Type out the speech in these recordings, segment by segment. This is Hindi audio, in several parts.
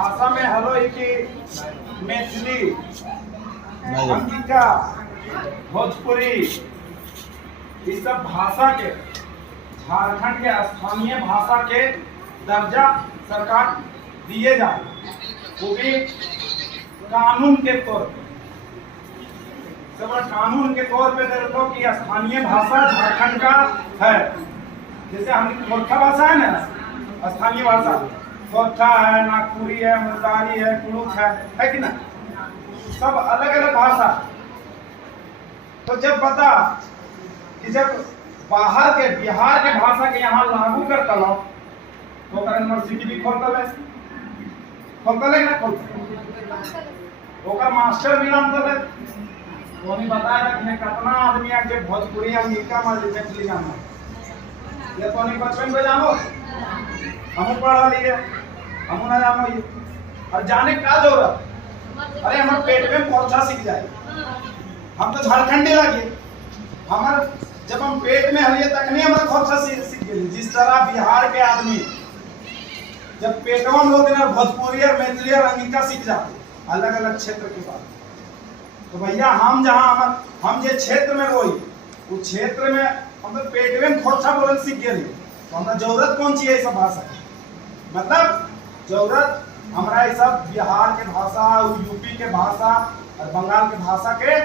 भाषा में हलो कि मैथिली, अंगिका, भोजपुरी, इस सब भाषा के झारखंड के स्थानीय भाषा के दर्जा सरकार दिए जाए, वो भी कानून के तौर पे। कानून के तौर पे देखो कि स्थानीय भाषा झारखंड का है। जैसे हम खोरखा भाषा है ना, स्थानीय भाषा खोरखा है, नागपुरी है, मुल्तानी है, कुड़ुक है कि ना, सब अलग अलग भाषा। तो जब बता कि जब बाहर के बिहार के भाषा के यहाँ लागू करता लो तो यूनिवर्सिटी भी खोलता है ना, खोलता मास्टर भी नाम तो वो नहीं बताया कि कितना आदमी के भोजपुरी अंगिका मैथिली जाना ये तो नहीं बचपन को जानो, हम पढ़ा लिए, हम ना जानो ये और जाने का जरूरत। अरे हमारे पेट में खोरछा सीख जाए, हम तो झारखंडी लगे, हमारे जब हम पेट में हलिए तक नहीं हमारा खोरछा सीख गए। जिस तरह बिहार के आदमी जब पेटवा में होते ना भोजपुरी और मैथिली और अंगिका सीख जाते अलग अलग क्षेत्र के बाद। तो भैया हम जहाँ हम जे क्षेत्र में रही उस क्षेत्र में हम तो पेट में खोरछा बोलल सीख गए, तो हमारा जरूरत कौन सी है ये सब भाषा की? मतलब जरूरत हमारा ये सब बिहार के भाषा, यूपी के भाषा और बंगाल के भाषा के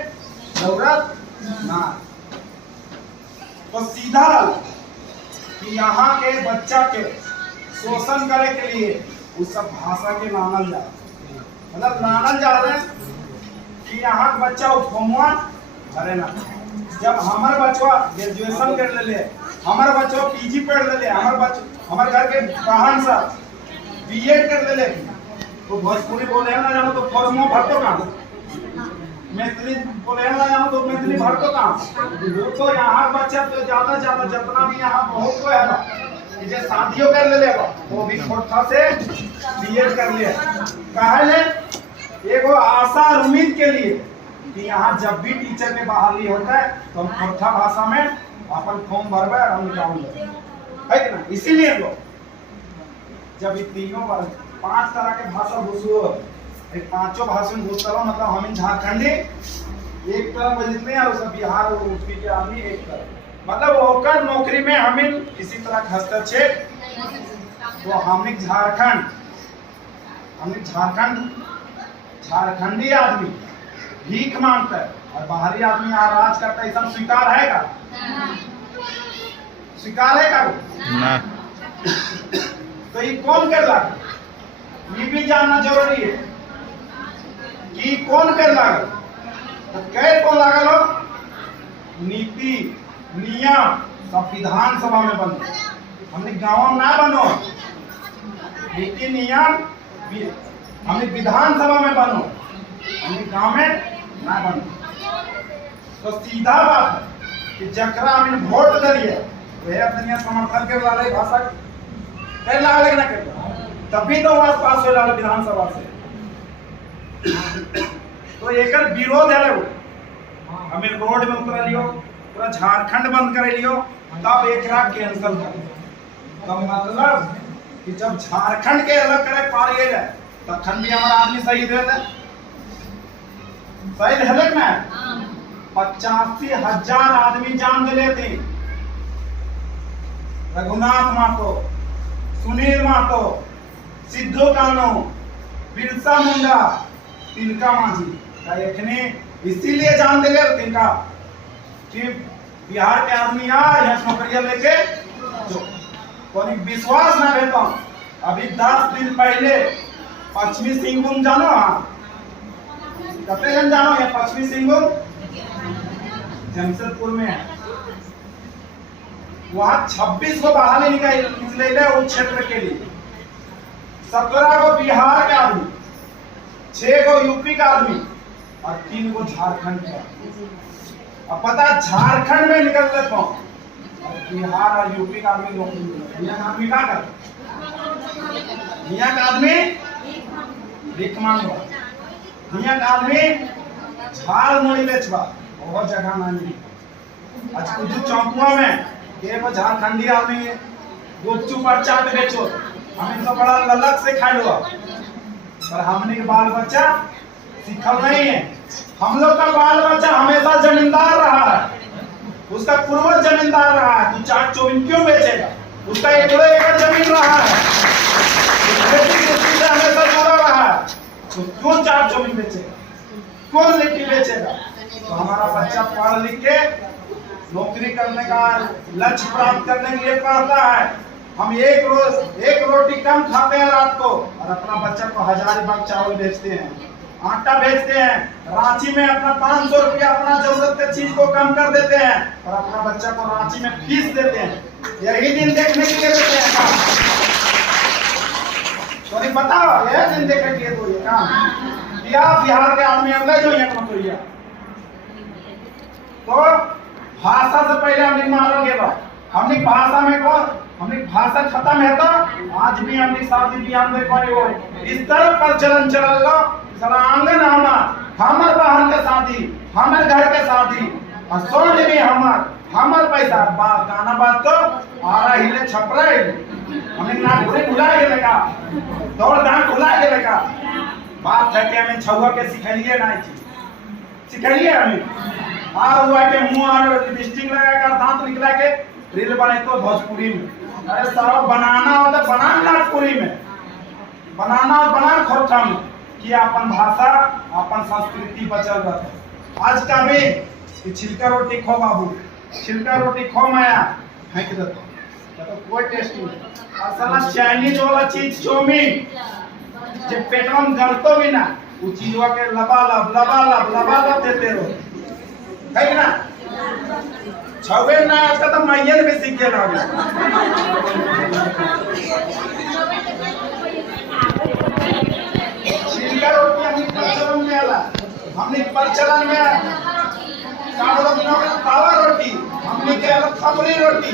जरूरत ना। तो सीधा कि यहाँ के बच्चा के शोषण करे के लिए उस सब भाषा के नानल जा, मतलब नानल जा रहे कि यहाँ का बच्चा फॉर्मुआ भरे ना। जब हमारे बच्चा ग्रेजुएशन कर ले, हमारे बच्चा पीजी पढ़ ले, हमारे घर के बहन सब बीएड कर ले, तो भोजपुरी बोले ना जानो तो फॉर्मुआ भरतो कहाँ, मैथिली बोले ना जानो तो मैथिली भरतो कहाँ। तो यहाँ बच्चा तो ज्यादा जितना भी यहाँ बहुत को है जे शादियों कर ले वो भी खोरछा से बीएड कर ले। कहले एगो आशा और उम्मीद के लिए कि यहाँ जब भी टीचर के बहाली होता है तो हम खोरछा भाषा में अपन फॉर्म भरबे और हम निकालेंगे, है कि ना। इसीलिए लोग जब तीनों 5 तरह के भाषा घुसो, पांचों भाषा में घुसता मतलब हम झारखंडी एक तरह बजते और सब बिहार और यूपी के आदमी एक तरह, मतलब होकर नौकरी में हमें किसी तरह का हस्तक्षेप। तो हमने झारखंडी आदमी भीख मांगता है और बाहरी आदमी राज करता है, सब स्वीकार है का? स्वीकार है का ना? तो ये कौन कर रहा है ये भी जानना जरूरी है कि कौन कर लागल। तो कैद कौन लागल हो? नीति नियम सब विधानसभा में बनो, हमने गाँव में ना बनो। नीति नियम हमने विधानसभा में बनो, हमने गाँव में ना बनो। तो सीधा बात है कि जकरा हमने वोट दिए वह अपने समर्थन कर लाले भाषा कर लाले ना कर, तभी तो आवाज पास हो लाले विधानसभा से। तो एक विरोध है वो, हमें रोड में उतर लियो, पूरा झारखंड बंद कर लियो, तब एक कैंसल कर। तो मतलब कि जब झारखंड के अलग करे पारिए जाए तखन भी हमारा आदमी शहीद है, शहीद है ना। 85,000 आदमी जान दे थे। रघुनाथ महतो, सुनील महतो, सिद्धू कान्हू, बिरसा मुंडा, तिलका माझी इसीलिए जान दे तिनका कि बिहार के आदमी यहाँ नौकरियां लेके जो विश्वास ना रहता। अभी 10 दिन पहले पश्चिमी सिंहभूम जानो, कते जन जानो है पश्चिमी सिंहभूम जमशेदपुर में है, वहां 26 को बहाली निकले उस क्षेत्र के लिए। 17 को बिहार का आदमी, 6 को यूपी का आदमी और 3 को झारखंड का। अब पता झारखंड में निकल लेता हूँ, बिहार और यूपी का आदमी नौकरी यहाँ आदमी क्या कर, यहाँ का आदमी भीख मांगवा, यहाँ का आदमी झाल मुड़ी बेचवा, बहुत जगह ना मिली। आज कुछ चौकुआ में एगो झारखंडी आदमी गुपचुप और चाट बेचो, हमें तो बड़ा ललक से खाए लो। पर हमने के बाल बच्चा सिखल नहीं है। हम लोग का बाल बच्चा हमेशा जमींदार रहा है, उसका पूर्वज जमींदार रहा है, तो चाट चौमिन क्यों बेचेगा? उसका 1 एकड़ जमीन रहा है, से हमेशा जुड़ा रहा है, तो क्यों चाट चौमिन बेचेगा? कौन लिट्टी बेचेगा? तो हमारा बच्चा पढ़ लिख के नौकरी करने का लक्ष्य प्राप्त करने के लिए पढ़ता है। हम एक रोटी कम खाते हैं रात को, और अपना बच्चा को 1000 बाग चावल बेचते हैं, आटा बेचते हैं। रांची में अपना 500 रुपया अपना जरूरत के चीज को कम कर देते हैं, और अपना बच्चा को रांची में फीस देते हैं। यही दिन देखने के लिए देते हैं। तो नहीं बताओ, यह दिन देखने के लिए तो ये काम या बिहार के आदमी अंदर जो ये नौकरिया। तो भाषा से पहले हमने मारो गया, हमने भाषा में कौन, हमने भाषा खत्म है तो आज भी हमने शादी ब्याह में कोई हो इस तरह पर चलन चल लो सारा आंगन हमर बहन के शादी, हमर घर के शादी, और सोन भी हमर पैसा गाना बात तो आ रहा हिले छपरा हमने नाक से भुला गेले का, दौड़ दांत भुला गेले का। बात है कि हमें छुआ के सिखलिए ना चीज सिखलिए हमें आ हुआ के मुंह और लिपस्टिक लगा कर दांत निकला के रील बनाए तो भोजपुरी में। अरे सारा बनाना होता बनाना नागपुरी में, बनाना और बनाना खोरठा में कि अपन भाषा अपन संस्कृति बचल रहता। आज का भी कि छिलका रोटी खो बाबू, छिलका रोटी खो माया फेंक देता तो कोई टेस्ट नहीं। और साला चाइनीज वाला चीज चौमिन जब पेटवा में गलतो भी ना वो चीजवा के लबालब देते रहो, है ना? छवे ना आजकल तो मैयन भी सीख के लगे। छिलका रोटी हमने प्रचलन में तावा रोटी, हमने के खपरी रोटी।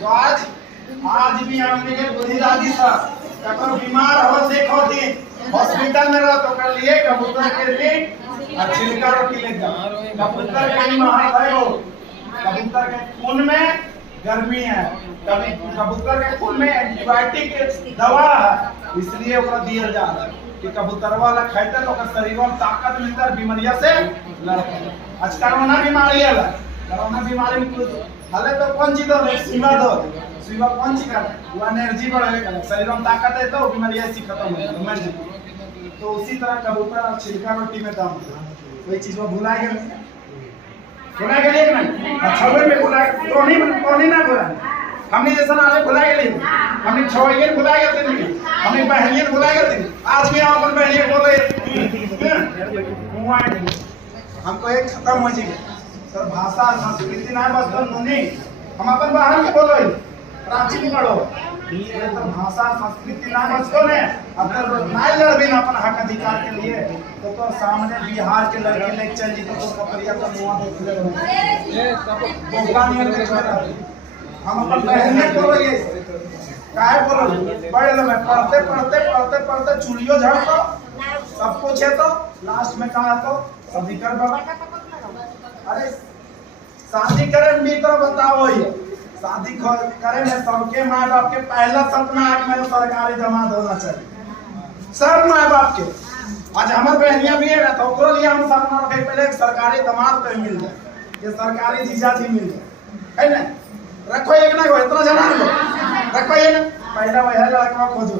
तो आज भी हमने के बुढ़ी दादी साहब कभी बीमार हो देखो थी हॉस्पिटल में रहो तो कर लिए कबूतर के लिए और छिलका रोटी ले जाओ। कबूतर के महान है वो, कबूतर के खून में गर्मी है, कभी कबूतर के खून में एंटीबायोटिक दवा है, इसलिए ओकरा दिया जा रहा है कि कबूतर वाला खाते तो ओकर शरीर में ताकत मिलता है, बीमारियां से लड़ता। आज कोरोना बीमारी है, कोरोना बीमारी में कुछ हले तो कौन चीज दो सीमा दो सीमा कौन चीज का वो एनर्जी बढ़ाने का शरीर में ताकत है तो बीमारियां ऐसी खत्म हो जाती है। तो उसी तरह कबूतर और छिलका रोटी में दम है, कोई चीज वो भुला गए भुला गए ना छवे में भुला कोनी ना भुला हमने जैसा नाले भुला गए, हमने छवैयन भुला गए थे, हमने बहनियन भुला गए थे। आज भी हम अपन बहनियन बोल रहे हमको एक खत्म हो जाएगा सर भाषा संस्कृति ना बस नहीं हम अपन बाहर के बोलो रांची में पढ़ो तो भाषा संस्कृति ना बस को ने अगर नहीं लड़ भी ना अपन हक अधिकार के लिए तो सामने बिहार के लड़के ले चल जी तो कपड़िया का मुंह देख ले हम अपन बहन बोल रही है काहे बोलो पढ़ लो मैं पढ़ते चुलियो झाड़ तो सब कुछ है तो लास्ट में कहा तो सभी कर बाबा। अरे शादी करें भी तो बताओ ये शादी करें में सबके माँ बाप के पहला सपना है कि मेरा सरकारी जमात होना चाहिए, सब माँ बाप के। आज हमारे बहनियां भी है ना तो ओकरो लिए हम सपना रखे पहले एक सरकारी दामाद पे मिल जाए, ये सरकारी जीजा जी मिल जाए, है ना? रखो एक ना को इतना जना लो रखो ये ना पहला वह लड़का खोजो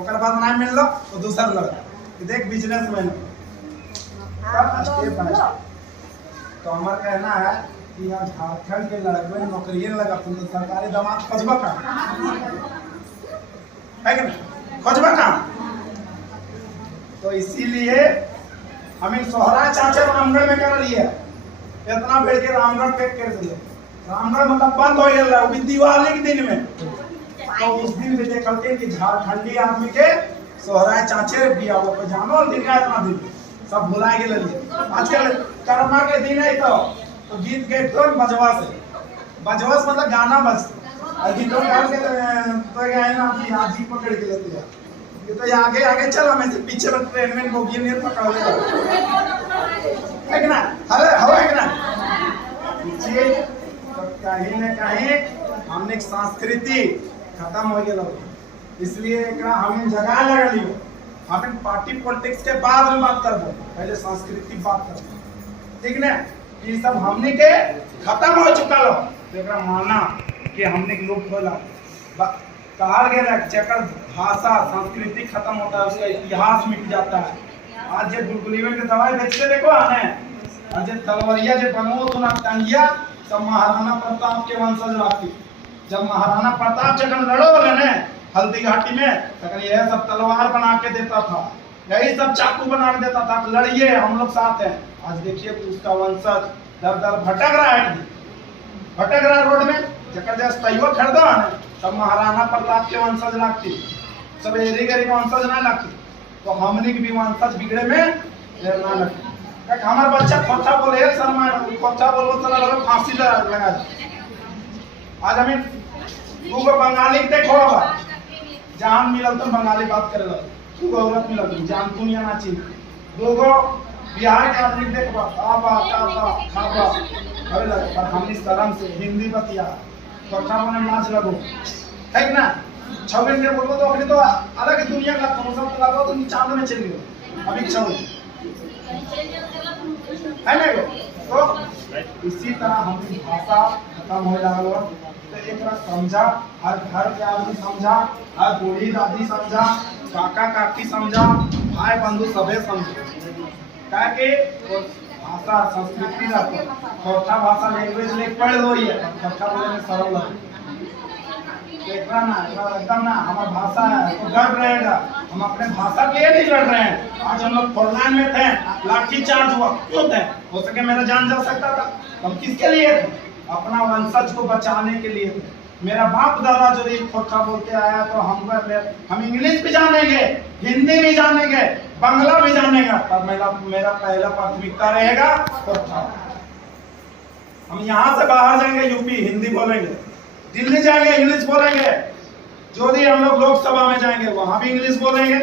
ओकर बाद ना मिल लो तो दूसरा लड़का देख बिजनेसमैन सब स्टेप है। तो हमारा कहना है कि यहाँ झारखंड के लड़के में नौकरी लगा तुम तो सरकारी दामाद खोजबा का है कि खोजबा का। तो इसीलिए हमें सोहरा चाचा रामगढ़ में कर लिए इतना भीड़ के रामगढ़ पे कर दिए, रामगढ़ मतलब बंद हो गया वो भी दिवाली के दिन में। तो उस दिन भी देखते कि झारखंडी आदमी के सोहरा चाचे बिया वो जानो दिन का इतना दिन सब भुला गए। आजकल कर्मा के दिन है तो गीत गए तो बजवा से मतलब गाना बज और गीतों गाल के तो गए ना कि हाजी पकड़ के लेते हैं ये तो आगे चल हमें से पीछे में ट्रेन में बोगी नहीं पकड़ ले है कि ना अरे हो है कि ना ये कहीं ना कहीं हमने संस्कृति खत्म हो गया, इसलिए एकरा हमें जगह लगा लियो हम पार्टी पॉलिटिक्स के बाद में बात कर दो, पहले सांस्कृतिक बात कर दो, ठीक ना। ये सब हमने के खत्म हो चुका लो, तो माना कि हमने लोग बोला कहा गया जकर भाषा संस्कृति खत्म होता है उसका इतिहास मिट जाता है। आज ये गुलगुलीवे के दवाई बेचते देखो आने, आज ये तलवरिया जो बनो तो ना टंगिया सब महाराणा प्रताप के वंशज लाती। जब महाराणा प्रताप जब लड़ो ने हल्दी घाटी में तक यह सब तलवार बना के देता था, यही सब चाकू बना के देता था, लड़िए हम लोग साथ हैं। आज देखिए उसका वंशज दर दर भटक रहा है, भटक रहा रोड में, जकर जैसे तैयो खरीदा है सब महाराणा प्रताप के वंशज लगती, सब एरी गरी वंशज ना लगती। तो हमने भी वंशज बिगड़े में ना लगती। हमारे बच्चा खोटा बोले शर्मा खोटा बोलो चला लगा फांसी लगा। आज हमें तू बंगाली देखो जान मिलल तो बंगाली बात करे लो, तू औरत मिलल जान तू नहीं आना चाहिए। दोगो बिहार के आदमी देखबा आबा काबा खाबा करे लगे, पर हमनी शर्म से हिंदी बतिया खोटा बने नाच लगो, है ना। छविन के बोलो तो अभी तो अलग ही दुनिया का तुम सब लगाओ तो चांद में चली गयो अभी छविन, है ना। तो इसी तरह हमारी भाषा खत्म हो लागल। तो एक समझा, हर घर के आदमी समझा, हर बूढ़ी दादी समझा, काका काकी समझा, भाई बंधु सबे समझे। क्या कि भाषा संस्कृति खोटा भाषा लैंग्वेज लेके पढ़ लो, ये खोटा बोले में सरल है ना एकदम ना। हमारा भाषा है तो गर्व रहेगा, हम अपने भाषा के लिए नहीं लड़ रहे हैं। आज हम लोग फोरलाइन में थे, लाठी चार्ज हुआ, क्यों थे? हो सके मेरा जान जा सकता था, हम किसके लिए थे? अपना वंशज को बचाने के लिए थे। मेरा बाप दादा जो ये खोटा बोलते आया तो हम इंग्लिश भी जानेंगे, हिंदी भी जानेंगे, बांग्ला भी जानेगा, पर मेरा पहला प्राथमिकता रहेगा खोटा। हम यहाँ से बाहर जाएंगे यूपी हिंदी बोलेंगे, दिल्ली जाएंगे इंग्लिश बोलेंगे, जो भी हम लोग लोकसभा में जाएंगे वहां भी इंग्लिश बोलेंगे।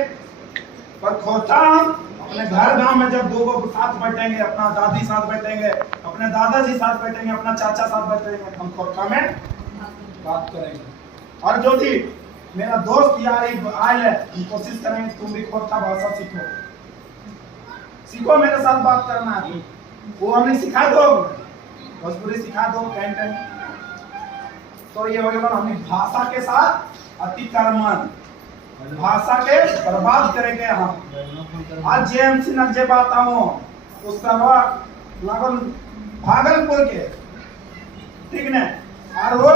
पर खोटा अपने घर गांव में जब दो लोग साथ बैठेंगे, अपना दादी साथ बैठेंगे, अपने दादाजी साथ बैठेंगे, अपना चाचा साथ बैठेंगे, हम खोटा में बात करेंगे। और जो भी मेरा दोस्त यार आए है, हम कोशिश करेंगे तुम भी खोटा भाषा सीखो, सीखो मेरे साथ बात करना है। वो हमें सिखा दो, भोजपुरी सिखा दो कैंटन। तो ये हो गया हमने भाषा के साथ अतिक्रमण, भाषा के बर्बाद करेंगे हम। आज जेएमसी न जे बात आओ उस तरह लगन भागलपुर के, ठीक न। और वो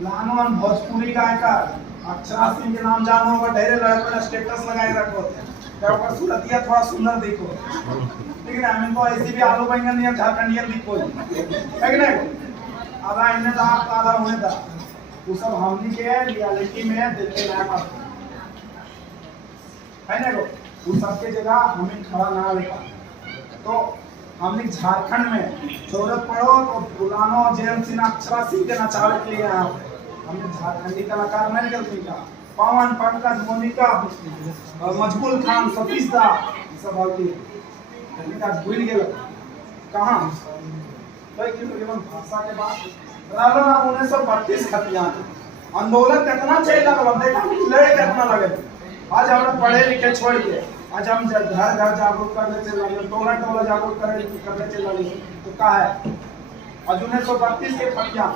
लानवन भोजपुरी गायकर अक्षरा सिंह के नाम जानो होगा, ढेरे रहे स्टेटस लगाए रखो थे, सूरतिया थोड़ा सुंदर देखो, ठीक है। इनको ऐसी भी आलू बैंगन या झारखंडियन दिखो, है कि नहीं। आधा इन्हें था आधा उन्हें था, वो सब हमनी के रियलिटी में देखे लायक है ना। वो सबके जगह हमें खड़ा ना लेगा। तो हमने झारखंड में जरूरत पड़ो तो बुलानो जेएमसी ना अक्षरा सिंह के नचावे के लिए आया। हमने झारखंडी कलाकार नहीं गलती का, पवन पंकज मोनिका मजबूल खान सतीश दा सब गलती भूल गए कहाँ। भाषा के बाद 1932 खतियान आंदोलन कितना चाहिए लगा, देखा लड़े कितना लगे। आज हम लोग पढ़े लिखे छोड़ के आज हम घर घर जागरूक करने चल रहे, टोला टोला जागरूक करने चल रहे। तो क्या है आज 1932 के खतियान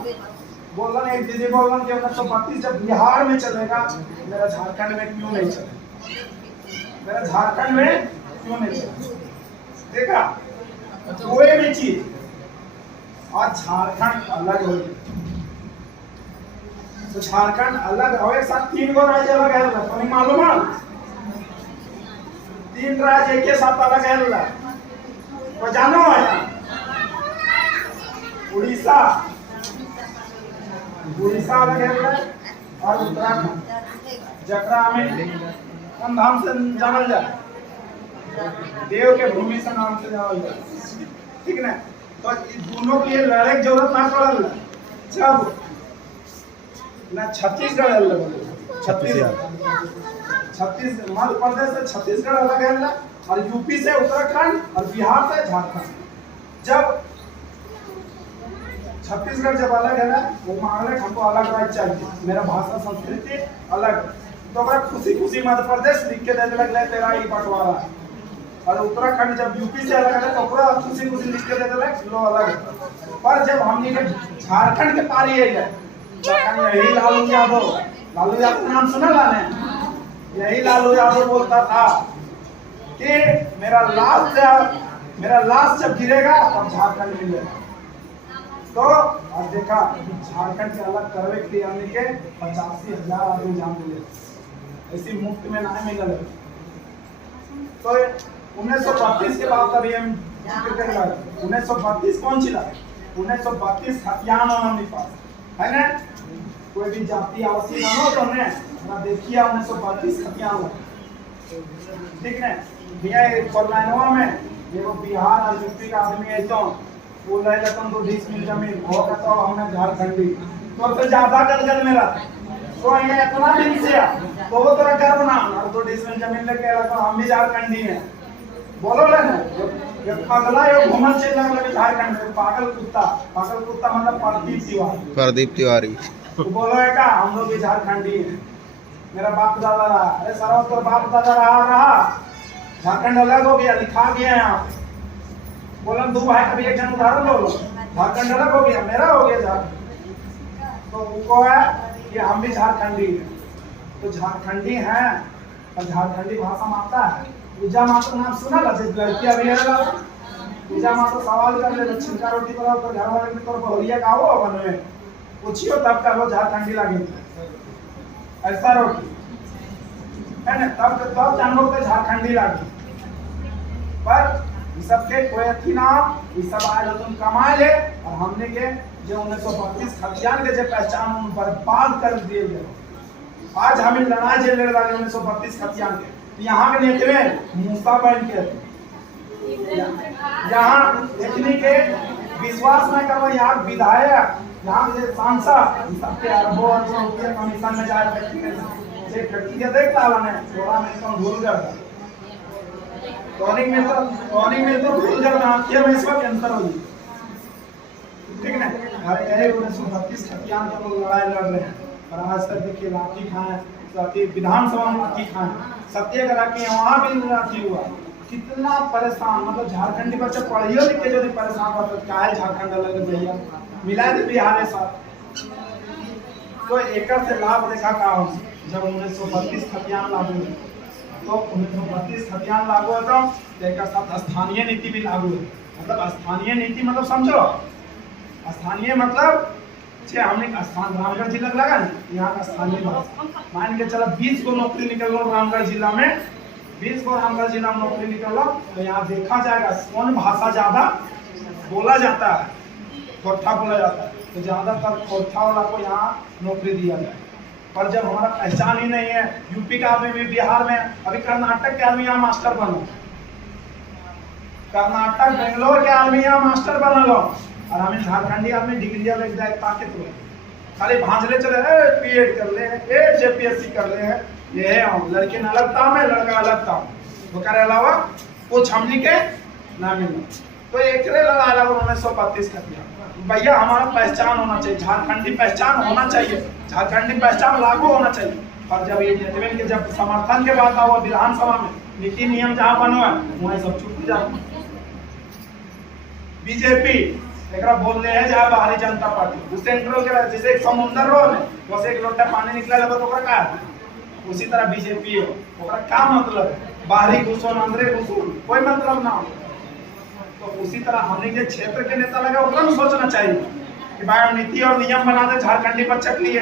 बोलन, एक दीदी बोलन कि 1932 जब बिहार में चलेगा, मेरा झारखंड में क्यों नहीं चलेगा, मेरा झारखंड में क्यों नहीं चलेगा। देखा कोई भी चीज आज झारखंड अलग हो, तो झारखंड अलग हो, एक साथ 3 गो राज्य अलग है, तुम्हें मालूम है 3 राज्य एक साथ अलग है, तो जानो है उड़ीसा अलग है और उत्तराखंड, जकरा में कौन नाम से जानल जाए, देव के भूमि से नाम से जानल जाए, ठीक ना। तो दोनों के लिए लड़े की जरूरत ना पड़ल। जब ना छत्तीसगढ़ मध्य प्रदेश से छत्तीसगढ़ अलग है, और यूपी से उत्तराखंड और बिहार से झारखंड। जब छत्तीसगढ़ जब अलग है ना, वो मांग रहे हमको अलग राज्य चाहिए, मेरा भाषा संस्कृति अलग, तो ओकरा खुशी खुशी मध्य प्रदेश लिख के दे देलक ले तेरा ही बंटवारा है। और उत्तराखंड जब यूपी से अलग है तो ओकरा खुशी खुशी लिख के दे देलक लो अलग। पर जब हमने के झारखंड के पारी है यही लालू यादव नाम सुना लाने, यही लालू यादव बोलता था कि मेरा लाश जब गिरेगा तब झारखंड मिलेगा। तो आज देखा झारखंड से अलग करवे के लिए हमने के 85,000 आदमी जान दिए, ऐसी मुफ्त में नहीं मिल रहे। तो 1932 के बाद तभी हम 1932 कौन चिला 1932 हथियार हमारे पास है ना। कोई भी जाति आवासी मानो तो हमने ना देखिए 1932 हथियार ठीक है भैया। कोलनाइनवा में ये बिहार और यूपी का आदमी है तो वो ले लेता तो 20 मिल जमीन हो कहता हमने झारखंडी तो ज्यादा गदगद मेरा तो ये इतना दिन से तो वो तेरा गर्व ना और तो 20 मिल जमीन लेके लगा हम भी झारखंडी हैं बोलो ले ना। ये पगला ये घुमन से लग झारखंड में पागल कुत्ता मतलब प्रदीप तिवारी तो बोलो है का हम लोग भी झारखंडी हैं। मेरा बाप दादा रहा, अरे सारा तो बाप दादा रहा झारखंड अलग हो गया लिखा गया यहाँ बोला दो भाई कभी एक जन उदाहरण लो झारखंड अलग हो गया मेरा हो गया झारखंड तो उनको है कि हम भी झारखंडी हैं। तो झारखंडी हैं और झारखंडी भाषा में आता है। पूजा माता नाम सुना लड़की अभी पूजा माता सवाल कर ले छिलका रोटी बनाओ तो घर वाले तो बहुरिया का हो बनवे पूछियो तब का वो झारखंडी लगे ऐसा रोटी है ना तब जानवर के झारखंडी लगी। पर सबके कोई अथी ना ये सब आज तुम कमाए ले और हमने के जो 1932 खतियान के जो पहचान उन बर्बाद कर दिए गए। आज हमें लड़ाई झेल रहे 1932 खतियान के यहाँ के नेतवे मूसा बन के यहाँ देखने के विश्वास न करो यहाँ विधायक यहाँ के सांसद सबके अरबों रुपये कमीशन में जाए फैक्ट्री के देख ला ने थोड़ा में तो भूल गया टॉनिक में तो भूल जाना आंखें में इसका कैंसर हो गई ठीक है। अरे यही 1932 खतियान के लोग लड़ाई लड़ रहे हैं और आज तक देखिए लाठी खाए साथी विधानसभा में लाठी खाए सत्याग्रह के वहाँ भी लाठी हुआ कितना परेशान मतलब झारखंडी बच्चे पढ़ियो लिख के जो परेशान होता क्या है झारखंड अलग भैया मिला दे बिहार साथ। तो एक से लाभ देखा का जब 1932 खतियान लागू हुए तो 1932 खतियान लागू होता तो एक साथ स्थानीय नीति भी लागू है। मतलब स्थानीय नीति मतलब समझो स्थानीय मतलब हमने स्थान रामगढ़ जिला लगा ना यहाँ का स्थानीय मान के चला 20 को नौकरी निकल लो रामगढ़ जिला में 20 को रामगढ़ जिला में नौकरी निकल लो तो यहाँ देखा जाएगा कौन भाषा ज्यादा बोला जाता है खोरठा बोला जाता है तो ज्यादातर खोरठा वाला को यहाँ नौकरी दिया जाए। पर जब हमारा पहचान ही नहीं है यूपी का आदमी भी बिहार में अभी कर्नाटक के आदमी यहाँ मास्टर बनो कर्नाटक बेंगलोर के आदमी यहाँ मास्टर बना लो और हमें झारखंडी आदमी डिग्री लग जाए ताकि तो खाली भांजले चले पीएड कर ले जेपीएससी कर ले ये है लड़के न अलग में लड़का अलग था ओकर अलावा कुछ हमनी के ना मिलना। तो एक लड़ा 1932 का दिया भैया हमारा पहचान होना चाहिए झारखंडी पहचान होना चाहिए झारखंडी पहचान लागू होना चाहिए। और जब ये नेतवन के जब समर्थन के बाद हुआ विधानसभा में नीति नियम जहाँ बनवा वहाँ सब छूट जा बीजेपी एक बोल रहे हैं जहाँ बाहरी जनता पार्टी सेंट्रल के जैसे एक समुद्र रो में वैसे एक लोटा पानी निकला लगा तो का उसी तरह बीजेपी हो क्या मतलब बाहरी घुसो अंदर घुसो कोई मतलब ना। तो उसी तरह हमने जो क्षेत्र के नेता लगे उतना में सोचना चाहिए कि भाई नीति और नियम बना दे झारखंडी बच्चे के लिए।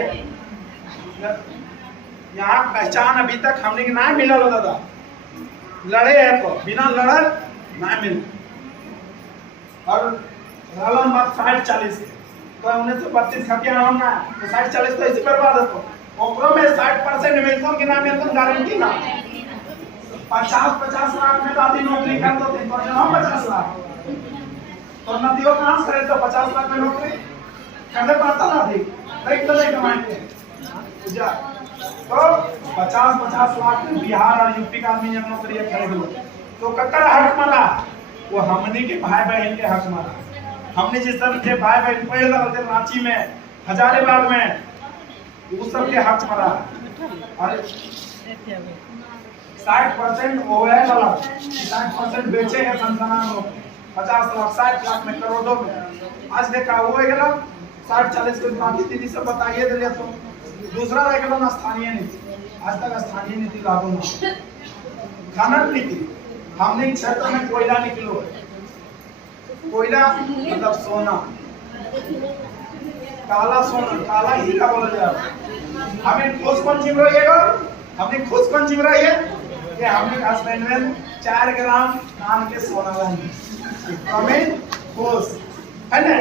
यहाँ पहचान अभी तक हमने की ना मिला लो दादा लड़े है तो बिना लड़ल ना मिल और रहलन बात 60-40 तो 1932 खतियान होना तो 60-40 तो इसी बर्बाद हो ओकरो में 60% मिलतो कि ना मिलतो गारंटी ना 50-50 लाख में दादी नौकरी करतो थे पर हम 50 लाख तो नदियों कहाँ से करे तो 50 लाख में नौकरी करने पाता ना थी एक तो नहीं कमाएंगे तो 50-50 लाख में बिहार और यूपी का आदमी जब नौकरी खरीद लो तो कक्कर हक मारा वो हमने के भाई बहन के हक मारा। हमने जिस तरह के भाई बहन पहले रांची में हजारीबाग में वो सब के हक मारा अरे 60% हो गया वाला 60% बेचेंगे संस्थान लोग 50 लाख 60 लाख में करोड़ों में आज देखा वो है ना 60-40 के बाकी दीदी सब बताइए दे तो दूसरा रहेगा ना स्थानीय नीति आज तक स्थानीय नीति लागू ना खनन नीति हमने क्षेत्र में कोयला निकलो कोयला मतलब सोना काला सोना काला हीरा बोला जाए हमें खोज कौन चिम रहिएगा हमने खोज कौन चिम रही है कि हमने हस्बैंड में 4 ग्राम कान के सोना लाएंगे हमें खोज है ना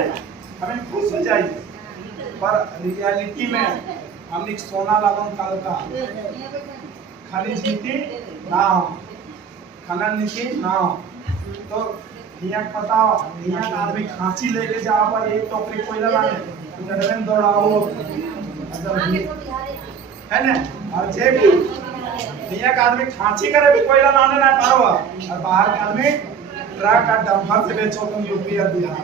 हमें खुश हो जाइए पर रियलिटी में हमने सोना लागन काल का खनिज नीति ना हो खनन नीति ना हो तो यहाँ पता यहाँ आदमी खांची लेके जा पर एक टोकरी कोयला लाने तो दौड़ाओ है ना और जे भी यहाँ का आदमी खांची करे भी कोयला लाने ना पारो और बाहर का आदमी ट्रक का डंपर से बेचो तुम यूपी और बिहार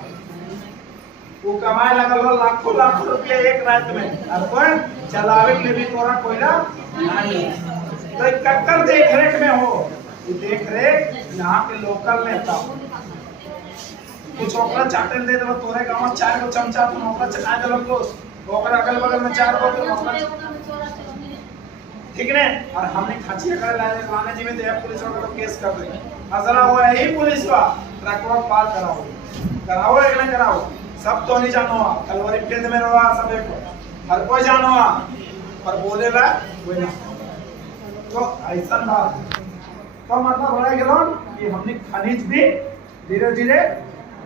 वो कमाए लगल हो लाखों लाखों रुपया एक रात में और पर चलावे के लिए भी तोरा कोयला नहीं तो कक्कर देख रेख में हो देख रेख यहाँ के लोकल नेता कुछ ओकरा चाटल दे दे तोरे गांव में 4 गो चमचा तुम ओकरा चला देलो तो ओकरा अगल बगल में 4 गो तुम ओकरा ठीक ने और हमने खाची कर लाने जी में दे पुलिस वाला तो केस कर दे असला हुआ यही पुलिस का ट्रकवा पार कराओ एक ना कराओ सब तो नहीं जानो कलवरी फील्ड में रहा सब एक हर कोई जानो पर बोलेला कोई ना तो ऐसा बात तो मतलब रह गेलो कि हमने खनिज भी धीरे धीरे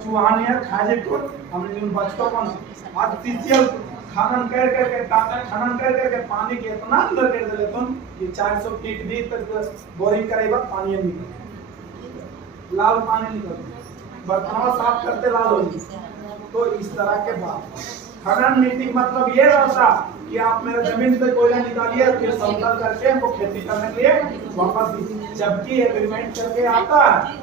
चुहानिया खाजे को हमने जो बचपन आर्टिफिशियल खनन कर खनन कर पानी के इतना अंदर कर देले तुम कि 400 फीट दी तक बोरिंग करेबा पानी निकल लाल पानी निकल बर्तन साफ करते लाल हो तो इस तरह के बात खनन नीति मतलब ये रहता कि आप मेरे जमीन से कोयला निकालिए फिर समतल करके हमको खेती करने के लिए वापस दीजिए जबकि एग्रीमेंट करके आता है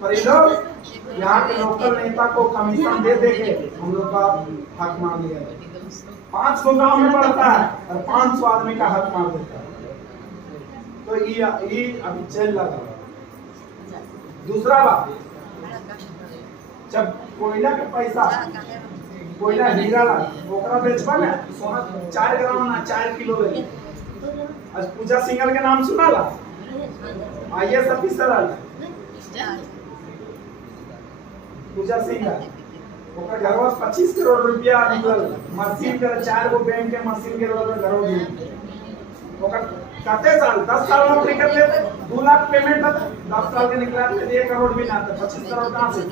पर ये लोग यहाँ के लोकल नेता को कमीशन दे के हम लोग का हक मार लिया 500 गांव में पड़ता है और 500 आदमी का हक मार देता है तो ये अभी चल लगा दूसरा बात जब कोयला के पैसा कोयला हीरा ओकरा बेचबा ना सोना 4 ग्राम ना 4 किलो ले आज पूजा सिंगल के नाम सुना ला आईएएस ऑफिसर आला पूजा सिंगल ओकर घरवा 25 करोड़ रुपया निकल मशीन के 4 गो बैंक के मशीन के घरों दी ओकर कते साल 10 साल नौकरी कर लेते 2 लाख पेमेंट था 10 साल के निकला तो 1 करोड़ भी ना था 25 करोड़ कहां से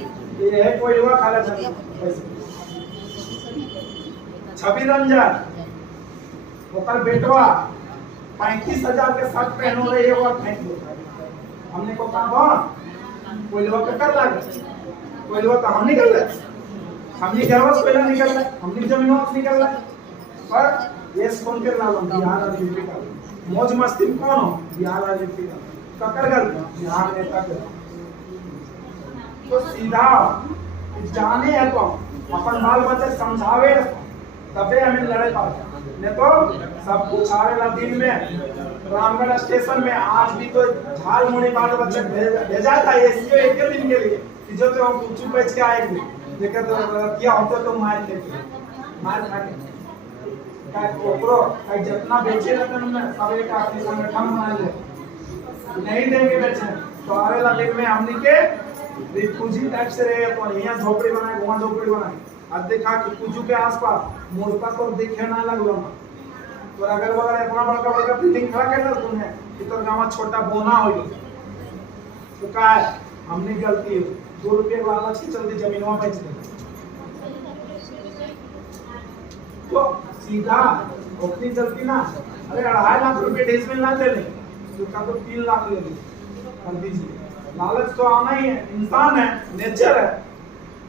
ये है कोई हुआ खाला पैसे छवि रंजन ओकर बेटवा 35,000 के शर्ट पहनो रहे ये और फेंक दो हमने को कहा कोई लोग कर लागे कोई लोग तो हम निकल रहे हमने घरवा से पहले निकल रहे हमने जमीनों से निकल रहे पर ये कौन कर रहा है बिहार और यूपी का मौज मस्ती में कौन हो बिहार और यूपी का ककर गल बिहार नेता के तो सीधा जाने है तो अपन बाल बच्चे समझावे तबे हमें लड़े पाते नहीं तो सब कुछ आवेला दिन में रामगढ़ स्टेशन में आज भी तो झाल मुड़ी बाल बच्चे भेजा था एसपी एक दिन के लिए कि जो तो हम कुछ बेच के आएंगे लेकिन तो क्या होता तो मार खा के का ओकरो का जितना बेचे रहते हैं सब एक अपने संगठन बना ले नहीं देंगे बेचे तो आवेला दिन में हमनी के रिफ्यूजी टाइप से रहे और यहाँ झोपड़ी बनाए वहाँ झोपड़ी बनाए अब देखा कि कुजू के आसपास मोरपा को देखे ना लगलो तो अगर वगैरह इतना बड़का बड़का बिल्डिंग खड़ा कर दो तुमने कि तो गांव छोटा बोना हो तो का है हमने गलती है 2 रुपये लालच की चलती जमीनों बेच दे तो सीधा उतनी चलती ना अरे 2.5 लाख रुपए डिसमिल ना दे ले तो का तो 3 लाख ले ली कर दीजिए लालच तो आना ही है इंसान है नेचर है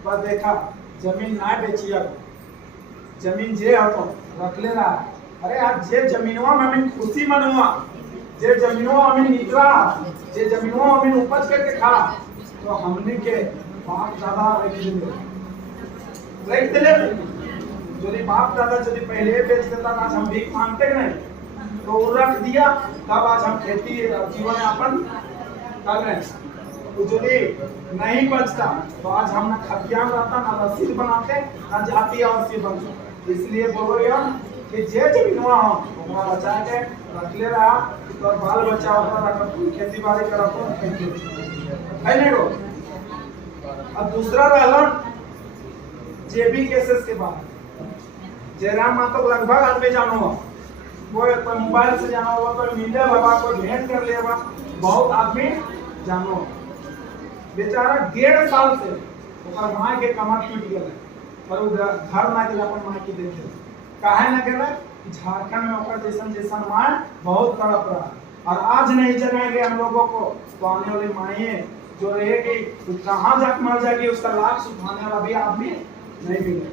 पर देखा जमीन ना बेचिया जमीन जे हो रख ले रहा अरे आज जे जमीनवा में हमें खुशी मनवा जे जमीनवा हमें निकला जे जमीनवा हमें उपज करके खा तो हमने के बाप दादा रख दिले यदि बाप दादा यदि पहले बेच देता आज हम भीख मांगते नहीं तो वो रख दिया, तब आज हम खेती जीवन यापन कर रहे हैं। तो यदि नहीं बचता तो आज हम ना खतियान रहता, ना रसीद बनाते, ना जाति अवश्य बनते। इसलिए बोलो यार कि जे जमीनवा हो ओकरा बचा के रखले रहा, तो बाल बच्चा ओकरा रख खेती बाड़ी करतो है नहीं रो। अब दूसरा रहलन जेबी केसेस के बाद, जयराम मातो लगभग आदमी जानो हो, कोई मोबाइल से जाना हुआ, कोई मीडिया लगा, कोई भेंट कर लिया, बहुत आदमी जानो। बेचारा 1.5 साल से ओकर माँ के कमर टूट गया, पर वो घर ना के अपन माँ की देखे काहे ना करे, झारखंड में ओकर जैसन माँ बहुत तड़प रहा। और आज नहीं जगाएंगे हम लोगों को तो आने वाली माएँ जो रहेगी तो कहाँ जाके मर जाएगी, उसका लाभ सुखाने वाला भी आदमी नहीं मिले।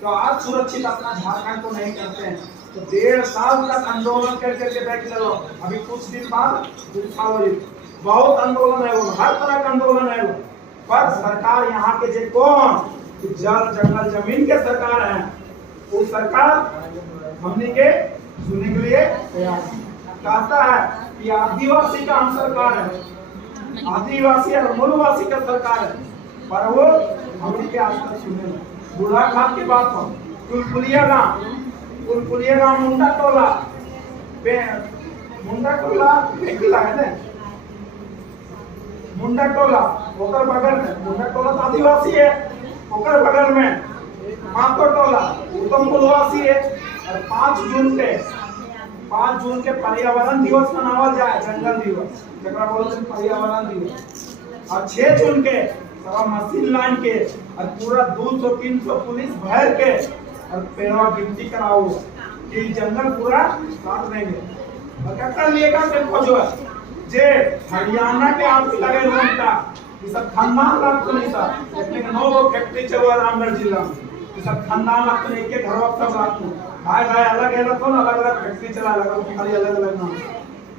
तो आज सुरक्षित अपना झारखंड को नहीं करते हैं, तो 1.5 साल तक आंदोलन करके बैठ लो। अभी कुछ दिन बाद बहुत आंदोलन है, वो हर तरह का आंदोलन है, पर सरकार यहाँ के जे कौन जल जंगल जमीन के सरकार है, वो सरकार हमने के सुनने के लिए तैयार कहता है कि आदिवासी का हम सरकार है, आदिवासी और मूलवासी का सरकार है, पर वो हमने के आज तक सुने नहीं। बूढ़ा खाप की बात हो, कुलपुलिया गांव मुंडा टोला है ना, मुंडा टोला ओकर बगल में, मुंडा टोला तो आदिवासी है, ओकर बगल में मातो टोला उत्तम मूलवासी है। और 5 जून के पर्यावरण दिवस मनावल जाए, जंगल दिवस जरा बोलते हैं पर्यावरण दिवस। और 6 जून के सब मशीन लाइन के और पूरा 200-300 पुलिस भर के और पेड़वा गिनती कराओ कि जंगल पूरा काट देंगे। और क्या कर लिएगा खोजो जे हरियाणा के आप लगे लोगता ये सब खानदान लाख नहीं था, लेकिन 9 फैक्ट्री चलो रामगढ़ जिला में, ये सब खानदान लाख एक के घर वक्त सब लाख भाई अलग अलग तो अलग अलग फैक्ट्री चला लगा खाली अलग अलग नाम।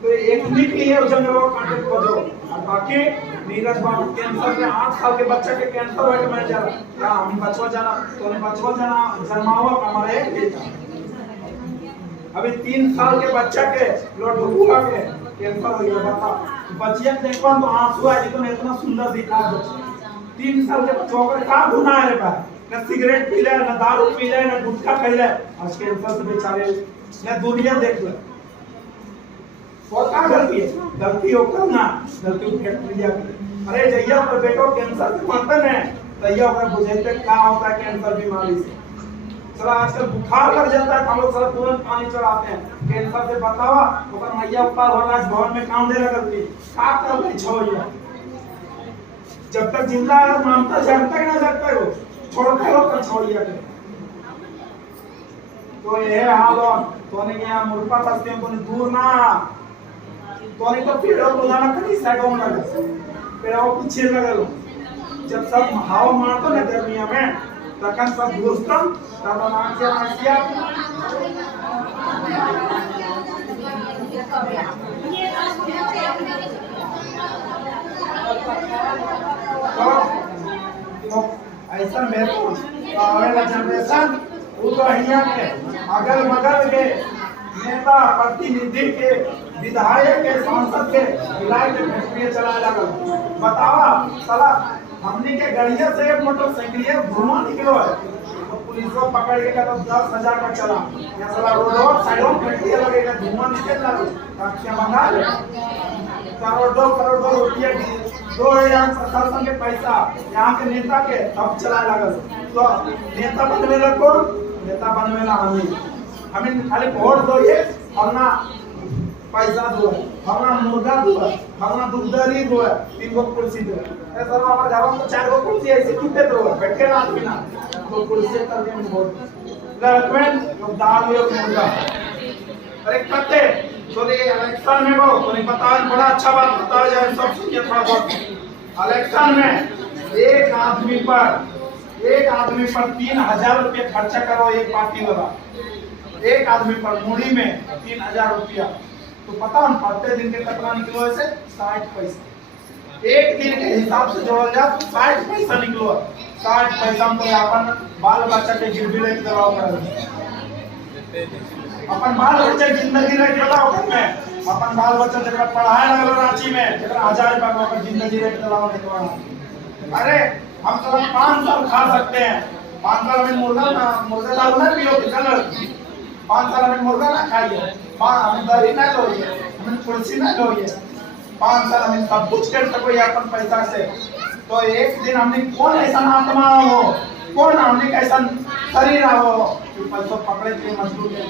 तो एक निकली है जंगल को काटे खोजो। और बाकी नीरज बाबू कैंसर के 8 साल के बच्चा के कैंसर हो के मर जाला, क्या हम बचवा जाना तो ने बचवा जाना जन्मावा हमारे बेटा। अभी 3 साल के बच्चा के लोट हुआ के कैंसर हो गया, बता बच्चिया देखो तो आंसू आ जितना इतना सुंदर दिखा बच्चा। 3 साल के बच्चों का का गुनाह है बा, न सिगरेट पी ले, न दारू पी ले, न गुटखा खा ले, आज कैंसर से बेचारे न दुनिया देख ले। और का गलती है, गलती हो करना, गलती फैक्ट्रिया की। अरे जइया पर बेटो कैंसर से मरते हैं, तइया ओकरा बुझेते का होता है कैंसर बीमारी से। चला आजकल बुखार लग जाता है, हम लोग सारा तुरंत पानी चढ़ाते हैं, कैंसर से बतावा ओकर मैया ऊपर होला भवन में काम दे लगती का कर ले छोड़िया। जब तक जिंदा है ममता जगता है ना जगता है, छोड़ के कर छोड़िया के। तो ये हाल हो तो ने क्या मुर्पा तस्ते को दूर ना तो नहीं तो पेड़ों को जाना कहीं साइडों में लगा, पेड़ों पीछे लगा लो। जब सब हवा मारतो ना गर्मिया में तखन सब घुसतम तब मानसिया मानसिया तो ऐसा में तो आवेला जनरेशन वो तो हिया के अगल बगल के नेता प्रतिनिधि के विधायक के सांसद के इलाज के फैक्ट्री चला लगा। बतावा साला हमने के गड़िया से एक मोटरसाइकिल धुआं निकलो है, तो पुलिस को पकड़ के कहता 10,000 का चला या साला रोड साइडों फैक्ट्री लगेगा धुआं निकल रहा है, क्या बंगाल करोड़ों रुपया की 2000 प्रशासन के पैसा यहाँ के नेता के अब चला लगा। तो नेता बनने लगो, नेता बनने ला हमें खाली वोट दो ये और ना पैसा दो है, हमारा मुर्गा दो है, हमारा दूधरी दो है, 3 गो कुर्सी दो है। ऐसा हमारे घर में 4 गो कुर्सी ऐसे टूटे दो है, बैठे ना आदमी ना तो कुर्सी करके हम वोट लड़कमें लोग दाल लोग मुर्गा। अरे कहते तो ये इलेक्शन में वो तो नहीं बताया, बड़ा अच्छा बात बताया जाए सब सुनिए थोड़ा बहुत। इलेक्शन में एक आदमी पर 3000 रुपया खर्चा करो एक पार्टी वाला, एक आदमी पर मुड़ी में 3000 रुपया, तो पता हम प्रत्येक दिन के कितना निकलो ऐसे 60 पैसा एक दिन के हिसाब से जोड़ा जाए तो 60 पैसा निकलो। 60 पैसा में तो अपन बाल बच्चा के गिरवी लेके दबाव कर अपन बाल बच्चे जिंदगी रेट बताओ घर में अपन बाल बच्चा जब पढ़ाए लगल रांची में जब 1000 रुपया का जिंदगी रेट चलाओ देखो। अरे हम तो 5 साल खा सकते हैं, 5 साल में मुर्गा दाल ना पियो चल, 5 साल में मुर्गा ना खाइए, हमें दही ना लोइए, हमें कुर्सी ना लोइए, 5 साल हमें सब कुछ कर सको अपन पैसा से। तो एक दिन हमने कौन ऐसा आत्मा हो, कौन हमने कैसा शरीर हो कि पैसों पकड़े के मजबूर है।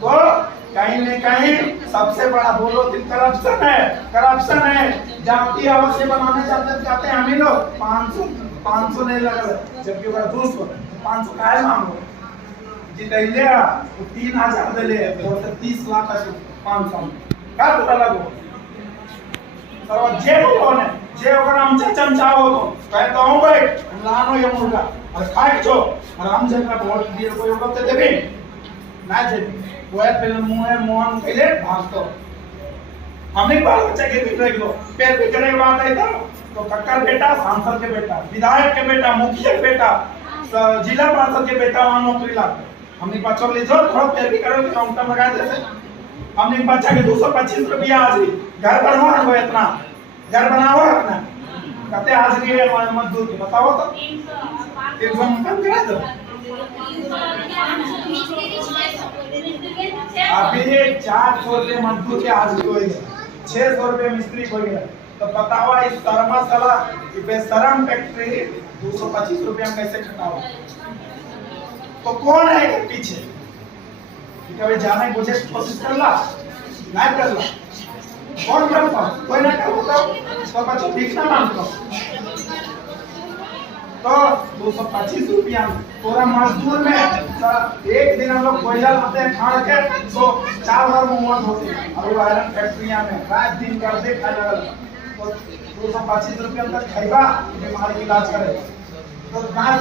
तो कहीं न कहीं सबसे बड़ा बोलो कि करप्शन है, करप्शन है। जाति अवश्य बनाने चाहते हैं हम ही लोग। 500 नहीं लगा, जबकि अगर 200 500 का है मांगो जितैले तो 3000 दे ले और 30 लाख का 5 साल का पता लगो। तो जे कौन है जे अगर हम चमचा हो तो कहे तो हूं भाई लानो ये मुर्गा और खाए छो और हम जब का वोट दिए कोई वक्त देबे ना जे वो है पहले मोहन पहले भागतो। हमने बाल बच्चे के बीच रख लो पैर पे चढ़े बात है तो कक्कर बेटा, सांसद के बेटा, विधायक के बेटा, मुखिया के बेटा, जिला पार्षद के बेटा वहां नौकरी लाते। हमने बच्चों के लिए जो थोड़ा पैर भी करो काउंटर लगा देते। हमने बच्चा के 225 रुपया आज घर बनवा हो, इतना घर बनाओ अपना कहते हाजिरी है मजदूर की बताओ तो 300 कम करा दो। अभी 400 रुपये मजदूर के हाजिरी हो गया, 600 रुपये मिस्त्री हो गया। तो बताओ इस शर्मा साला बेशरम फैक्ट्री 225 रुपया कैसे खटाओ। तो कौन है के पीछे? कभी जाने की कोशिश कर ला नहीं कर ला, कौन करता कोई ना करता तो बच्चों ठीक ना मानता। तो 225 रुपया पूरा मजदूर में एक दिन हम लोग कोयला लाते हैं खाड़ के तो 4 बार मुंह होते हैं। अभी आयरन फैक्ट्रिया में रात दिन करते खाने तो 225 रुपया तक खाएगा बीमारी का इलाज करेगा। तो कहाँ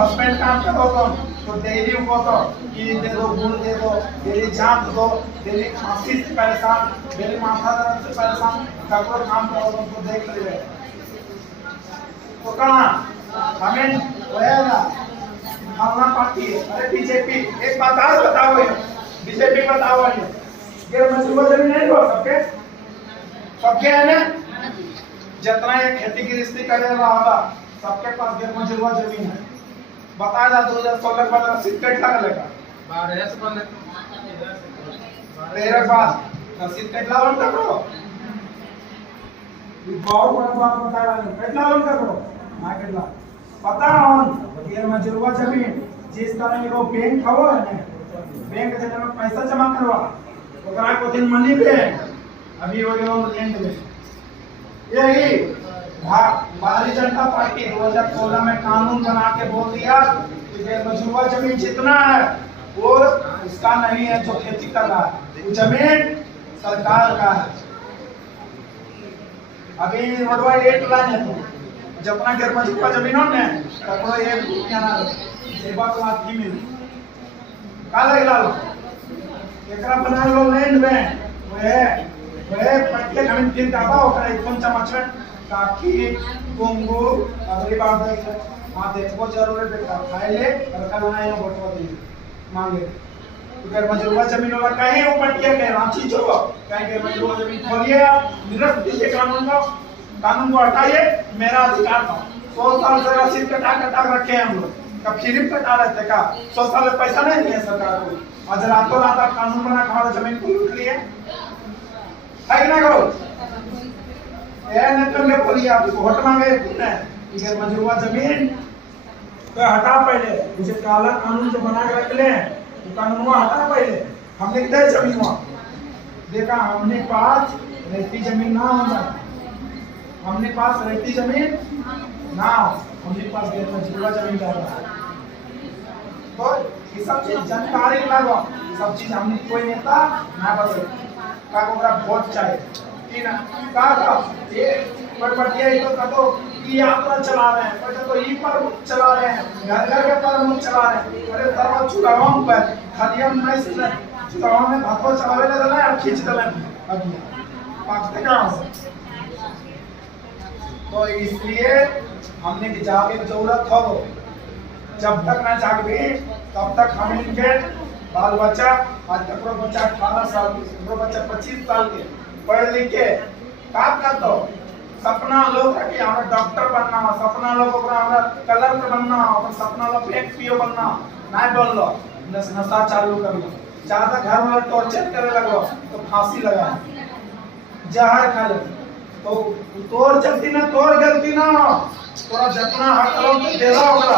हस्बैंड काम करो तो डेली को तो कि दे दो, गुड़ दे दो, डेली जांच दो, डेली खांसी से परेशान, डेली माथा दर्द से परेशान, डॉक्टर काम करो तो देख ले। तो कहाँ हमें होएगा हमारा पार्टी है। अरे बीजेपी एक बात और बताओ, बीजेपी बताओ ये मजदूर जमीन नहीं हो सबके है ना, जितना ये खेती गृहस्थी करे रहा सबके पास गैर मजदूर जमीन है। बता जा 2016 के बाद रसीद कट लगेगा 13 बाद रसीद कट लावन करो। बहुत बड़ा बात बता रहा हूं, कट लावन करो ना कट ला पता हो गैर मजदूर जमीन जिस तरह के बैंक हो है बैंक से पैसा जमा करवा ओकरा को दिन मनी बैंक अभी हो गया लैंड में। यही भारतीय जनता पार्टी 2016 में कानून बना के बोल दिया कि मजदूर जमीन जितना है वो इसका नहीं है जो खेती कर रहा है, वो जमीन सरकार का है। अभी रोडवा रेट लाने तो जितना गैर मजदूर जमीन हो ने कपड़ो एक रुपया ना सेवा को लाभ की मिल का लगला लो एकरा बना लो लैंड बैंक वे पट्टे जमीन फिर दाबा ओकरा एकदम चमचट काकी कोंगो अगली बार देख हां देखो जरूर है बेटा खाए ले और कल ना ये वोट दे मांगे तो गैर मजदूर जमीन वाला कहीं वो पट्टिया के रांची जो कहीं गैर मजदूर जमीन खोलिए निरस्त दीजिए कानून को हटाइए मेरा अधिकार था। 100 साल से रसीद कटा रखे हैं हम लोग कब फिर कटा रहे थे का 100 साल में पैसा नहीं दिए सरकार को आज रातों रात कानून बना हमारा जमीन को लूट लिए है कि ना करो ने बोलिए आप वोट मांगे गैर मजदूर जमीन तो हटा पहले मुझे काला कानून जो बना के रख ले वो कानून वो हटा पहले हमने किधर जमीन वहां देखा हमने पास रहती जमीन ना हो जाए हमने पास रहती जमीन ना हमने पास गैर मजदूर जमीन जा रहा है। तो ये सब चीज जानकारी लागो ये सब चीज हमने कोई नेता ना बस का ओकरा वोट चाहिए कि ना का ये बढ़िया तो तो यात्रा चला रहे हैं पर तो ई पर चला रहे हैं घर के पर मुख चला रहे हैं। अरे तरवा चुनाव पर खाली हम नहीं सुन चुनाव में भागो चलावे ले ना और खींच दले अभी पाकते का तो इसलिए हमने जागे जरूरत हो जब तक ना जागे तब तक हम इनके बाल बच्चा, आज ककरो बच्चा 18 साल के, ककरो बच्चा 25 साल के, पढ़ लिख के का करतो सपना लोग है कि हमें डॉक्टर बनना, सपना लोग हमें कलर बनना, और सपना लोग एक पीओ बनना, नहीं बोल लो नशा चालू कर लो, ज्यादा घर में टॉर्चर करे लगो तो फांसी लगा, जहर खा लो तो तोर जल्दी ना, तोर गलती ना, तोरा जितना हक लो तो देला होगा,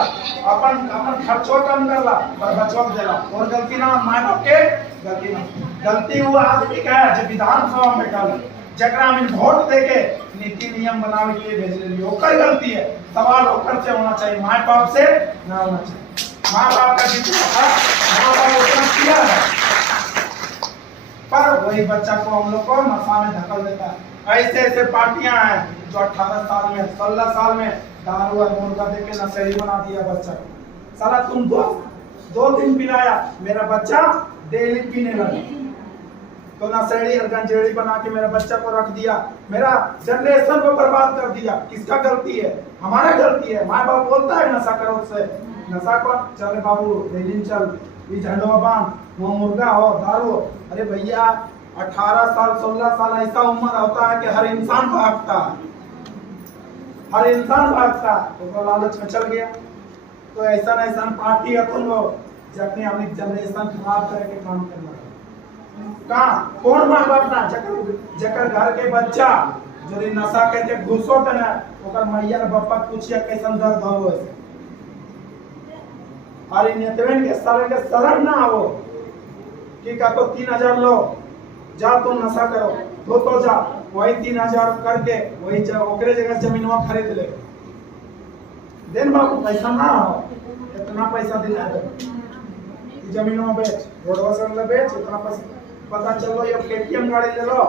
अपन अपन खर्चो कम करला पर बचवा देला, और गलती ना, मां बाप के गलती ना, गलती वो आदमी का है जो विधानसभा में बैठल, जकरा में वोट देके नीति नियम बनावे के लिए भेज लेली, ओकर गलती है, सवाल ओकर से होना चाहिए, मां बाप से ना होना चाहिए। मां बाप का जितना था मां बाप उतना किया है, पर वही बच्चा को हम लोग को नशा में धकेल देता है। ऐसे ऐसे पार्टियां हैं जो 18 साल में 16 साल में दारू और मुर्गा दे के नशेड़ी बना दिया बच्चा को। साला तुम दो दिन पिलाया, मेरा बच्चा डेली पीने लगा, तो नशेड़ी और गंजेड़ी बना के मेरा बच्चा को रख दिया, मेरा जनरेशन को बर्बाद कर दिया। किसका गलती है? हमारा गलती है। माँ बाप बोलता है नशा करो, उससे नशा को चले बाबू डेली चल, ये झंडवा बांध, वो मुर्गा हो, दारू। अरे भैया 18 साल 16 साल ऐसा उम्र होता है कि हर इंसान भागता है, हर इंसान भागता है, तो लालच में चल गया। तो ऐसा ऐसा पार्टी है तुम लोग जो अपनी अपनी जनरेशन खराब करे के काम करना कहाँ कौन माँ बाप ना जकर घर के बच्चा जो नशा करके घुसो के ना ओकर मैया बापा पूछिया कैसन दर्द हो ऐसे। अरे नेतवेन के सारे के शरण ना आओ कि का तो 3000 लो जा तुम नशा करो तो जा, वही 3000 करके वही ओकरे जगह जमीनवा खरीद ले। देन बाबू पैसा ना हो, इतना पैसा दिला दे, जमीनवा बेच, रोडवा से बेच, इतना पैसा पता चलो ये केटीएम गाड़ी ले लो,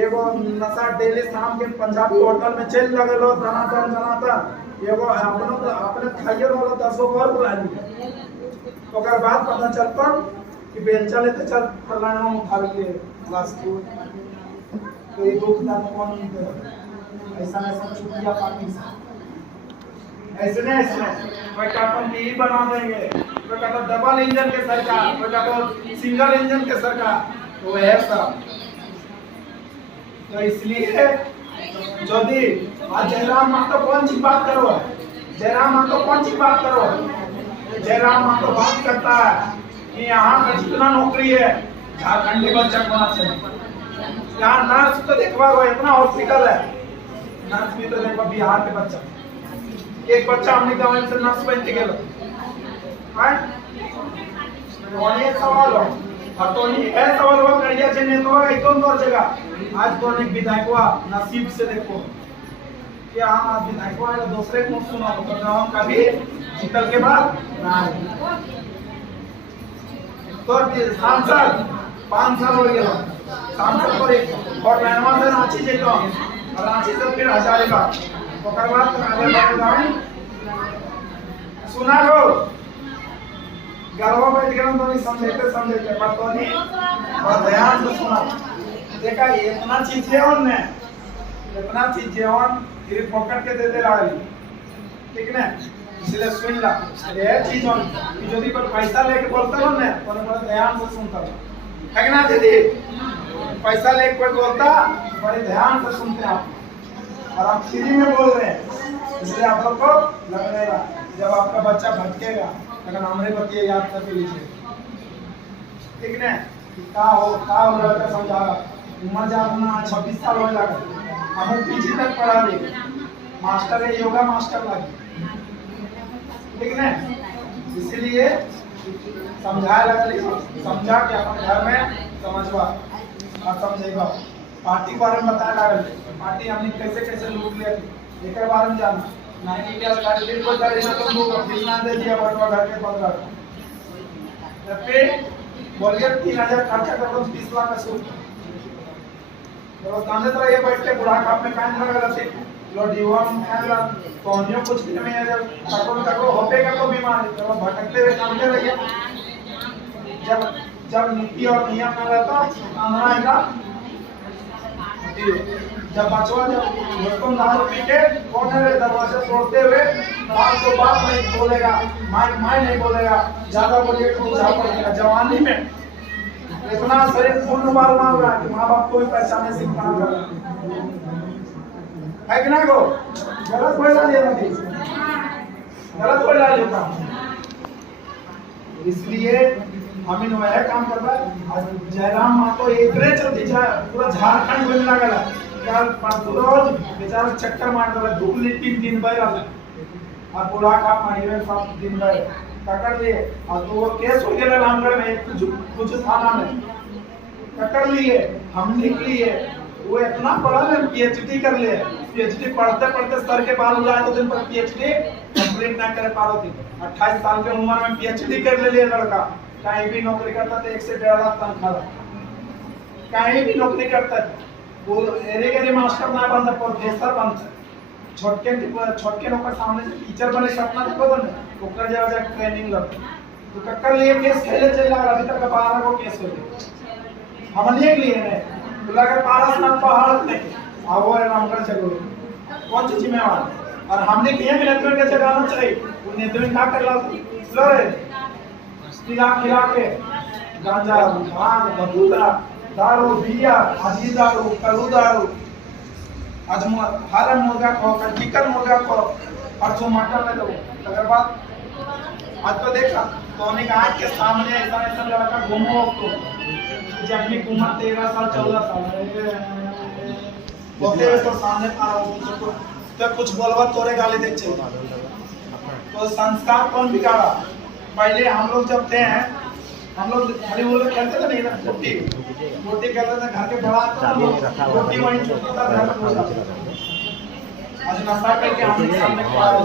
एगो नशा डेली शाम के पंजाबी होटल में चल लगे लो दनादन, एगो अपने खाइए वाला 10 और बुला ली, ओकर बाद पता चलता कि बेलचा लेते चल फलाना उठा के लास्ट को तो ये दुख दर्द कौन ऐसा ऐसा छुट्टियां पार्टी से ऐसे कोई कहता टीवी बना देंगे, कोई कहता डबल इंजन के सरकार, कोई कहता सिंगल इंजन के सरकार, तो है सब। तो इसलिए यदि आज जयराम मातो कौन सी बात करो, जयराम मातो कौन सी बात करो, जयराम मातो बात करता है कि यहाँ का जितना नौकरी है झारखंड के बच्चा को होना चाहिए, यहाँ नर्स तो देखवा इतना हॉस्पिटल है, नर्स भी तो देखो बिहार के बच्चा, एक बच्चा हमने गाँव से नर्स बन के गेलो है, सवाल हो और तो नहीं है सवाल वो करिया से नहीं तो एक और जगह आज तो एक विधायकवा नसीब से देखो कि हम आज विधायकवा है दूसरे को सुना तो गांव का भी जीतल के बाद ना तो सांसद 5 साल हो गया सांसद पर एक और मैनवा से रांची जेतो और रांची से फिर हजारीबाग ओकर बाद तो आगे बढ़े सुना लो गलवा बैठ गया तो नहीं समझते पर तो नहीं और ध्यान से सुना देखा इतना चीजें उनने इतना चीजें उन फिर पकड़ के दे दे रहा है ठीक ना, इसलिए सुन ला ये चीज उन यदि कोई पैसा लेके बोलता हो ना तो बड़े ध्यान से सुनता है ना दीदी, पैसा लेके कोई बोलता बड़े ध्यान से सुनते हैं आप और आप फ्री में बोल रहे हैं, इसलिए आप लोग को लग रहेगा जब आपका बच्चा भटकेगा अगर हमारे बतिए याद कर लीजिए ठीक ना, का हो लड़का समझा उम्र जा अपना 26 साल हो लगा हम पीछे तक पढ़ा ले मास्टर है योगा मास्टर लगे ठीक ना, इसीलिए समझाया लगा समझा के अपने घर में समझवा और समझेगा पार्टी के बारे में बताया लगा पार्टी हमने कैसे कैसे लूट लिया एक बारे में जाना नहीं क्या दिन को जारी ना तुम लोग दिलना दे दिया बटवा घर के 15 फिर बोलिए 3000 खर्चा कर दो 20 लाख का सूद तो ताने तरह ये बैठ के बुढ़ा खाप में कान लगा लते लो दीवा में कान ला तोनियो कुछ दिन में जब तको होपेगा तो बीमार है तो भटकते हुए काम कर रही जब नीति और नियम में रहता आना आएगा दियो। जब बचवा जब मुझको दारू पी के कॉर्नर में दरवाजा तोड़ते हुए बाप को बाप नहीं बोलेगा, माँ नहीं बोलेगा, ज्यादा बोलिए तो जा पड़ेगा। जवानी में इतना शरीर फूल बाल मार रहा है कि माँ बाप को भी पहचाने से मना कर रहा है कि ना? को गलत कोई ना लेना थी, गलत कोई ना लेता। इसलिए हम इन वह काम कर रहा है। जयराम माँ तो एक चलती पूरा झारखंड में लगा यार, रोज बेचारा चक्कर मार रहा, धूप दिन भर और पूरा का पानी में सब दिन भर पकड़ लिए। और तो वो केस हो गया रामगढ़ में कुछ थाना में पकड़ लिए, हम लिख लिए। वो इतना पढ़ा ना, पीएचडी कर लिए। पीएचडी पढ़ते पढ़ते सर के बाल उड़ाए तो दिन पर पीएचडी कंप्लीट ना कर पा रही थी। 28 साल की उम्र में पीएचडी कर ले लड़का। कहीं भी नौकरी करता था, 1 से 1.5 लाख तनख्वाह, कहीं भी नौकरी करता था। वो एरे मास्टर ना बनता, प्रोफेसर बनता। छोटके नौकर सामने से टीचर बने सपना देखो बने, ओकर जा ट्रेनिंग करते। तो टक्कर लिए केस खेले चल रहा, अभी तक 12 को केस हो गए। हम लिए ने बोला कि 12 साल पहाड़ नहीं अब वो रामगढ़ चलो, कौन सी जिम्मेवार? और हमने किया भी नेतृत्व के जगाना चाहिए। वो नेतृत्व क्या कर रहा था? खिला के गांजा, भांग, बदूला, दारू, बिया, हाजी दारू, कलू दारू, आज फार्म मुर्गा को, कल चिकन मुर्गा को, परसों मटन ले लो। अगर बात आज तो देखा तो उन्हें आँख के सामने ऐसा ऐसा लड़का घूमो तो जब भी उम्र 13 साल 14 साल होते हुए तो सामने आ रहा हूँ तो कुछ बोलवा तोरे गाली देख चाहिए। तो संस्कार कौन बिगाड़ा? पहले हम लोग जब थे, हम लोग खाली वो लोग खेलते थे नहीं ना, रोटी खेलते थे घर के बड़ा रोटी वहीं छूटता था घर में। आज नशा करके हम सामने खड़ा हो